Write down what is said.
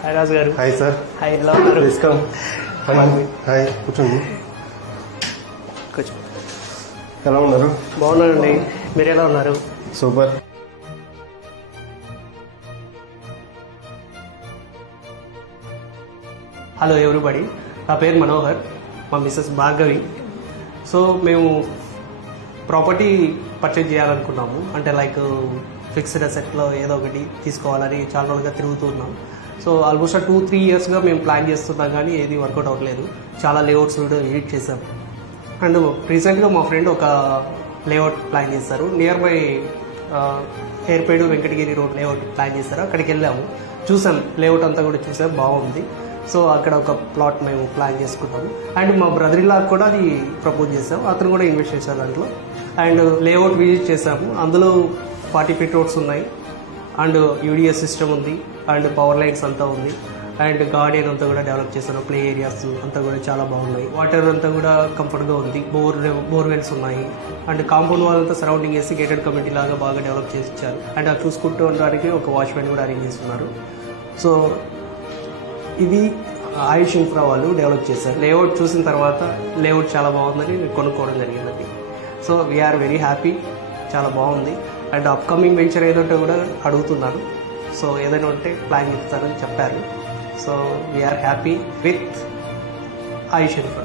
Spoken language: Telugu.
హాయ్ రాజు గారు. Hi sir. హాయ్, ఎలా ఉన్నారు? వెల్కమ్. హాయ్, కూర్చోండి. కూర్చో. ఎలా ఉన్నారు? బాగున్నానండి. మీరు ఎలా ఉన్నారు? సూపర్. హలో ఎవ్రీబడి, నా పేరు మనోహర్, మా మిస్సెస్ భార్గవి. సో మేము ప్రాపర్టీ పర్చేజ్ చేయాలనుకున్నాము. అంటే లైక్ ఫిక్స్డ్ అసెట్లో ఏదో ఒకటి తీసుకోవాలని చాలా రోజులుగా తిరుగుతున్నాం. సో ఆల్మోస్ట్ 2-3 ఇయర్స్గా మేము ప్లాన్ చేస్తున్నాం, కానీ ఏది వర్కౌట్ అవ్వట్లేదు. చాలా లేఅవుట్స్ కూడా విజిట్ చేసాం. అండ్ రీసెంట్గా మా ఫ్రెండ్ ఒక లేఅవుట్ ప్లాన్ చేస్తారు. Near by Yerpedu Venkatagiri road layout plan చేస్తారు. అక్కడికి వెళ్ళాము, చూసాం. లేఅవుట్ అంతా కూడా చూసాం, బాగుంది. సో అక్కడ ఒక ప్లాట్ మేము ప్లాన్ చేసుకున్నాము. అండ్ మా బ్రదర్ ఇలా కూడా అది ప్రపోజ్ చేసాము. అతను కూడా ఇన్వెస్ట్ చేశారు దాంట్లో. అండ్ లేఅవుట్ విజిట్ చేసాము. అందులో 40 feet రోడ్స్ ఉన్నాయి, అండ్ యూడిఎస్ సిస్టమ్ ఉంది, అండ్ పవర్ లైన్స్ అంతా ఉంది, అండ్ గార్డెన్ అంతా కూడా డెవలప్ చేశారు. ప్లే ఏరియాస్ అంతా కూడా చాలా బాగున్నాయి. వాటర్ అంతా కూడా కంఫర్ట్గా ఉంది. బోర్వెల్స్ ఉన్నాయి. అండ్ కాంపౌండ్ వాల్ అంతా సరౌండింగ్ చేసి గేటెడ్ కమ్యూనిటీ లాగా బాగా డెవలప్ చేసి ఇచ్చారు. అండ్ అది చూసుకుంటూ ఉండడానికి ఒక వాచ్మెన్ కూడా అరేంజ్ చేస్తున్నారు. సో ఇది ఆయుష్ ఇన్ఫ్రా వాళ్ళు డెవలప్ చేశారు. లేఅవుట్ చూసిన తర్వాత లేఅవుట్ చాలా బాగుందని కొనుక్కోవడం జరిగిందండి. సో వీఆర్ వెరీ హ్యాపీ, చాలా బాగుంది. అండ్ అప్కమింగ్ వెంచర్ ఏదంటే కూడా అడుగుతున్నాను. సో ఏదైనా ఉంటే ప్లాన్ ఇస్తారని చెప్పారు. So we're happy with Ayush infra.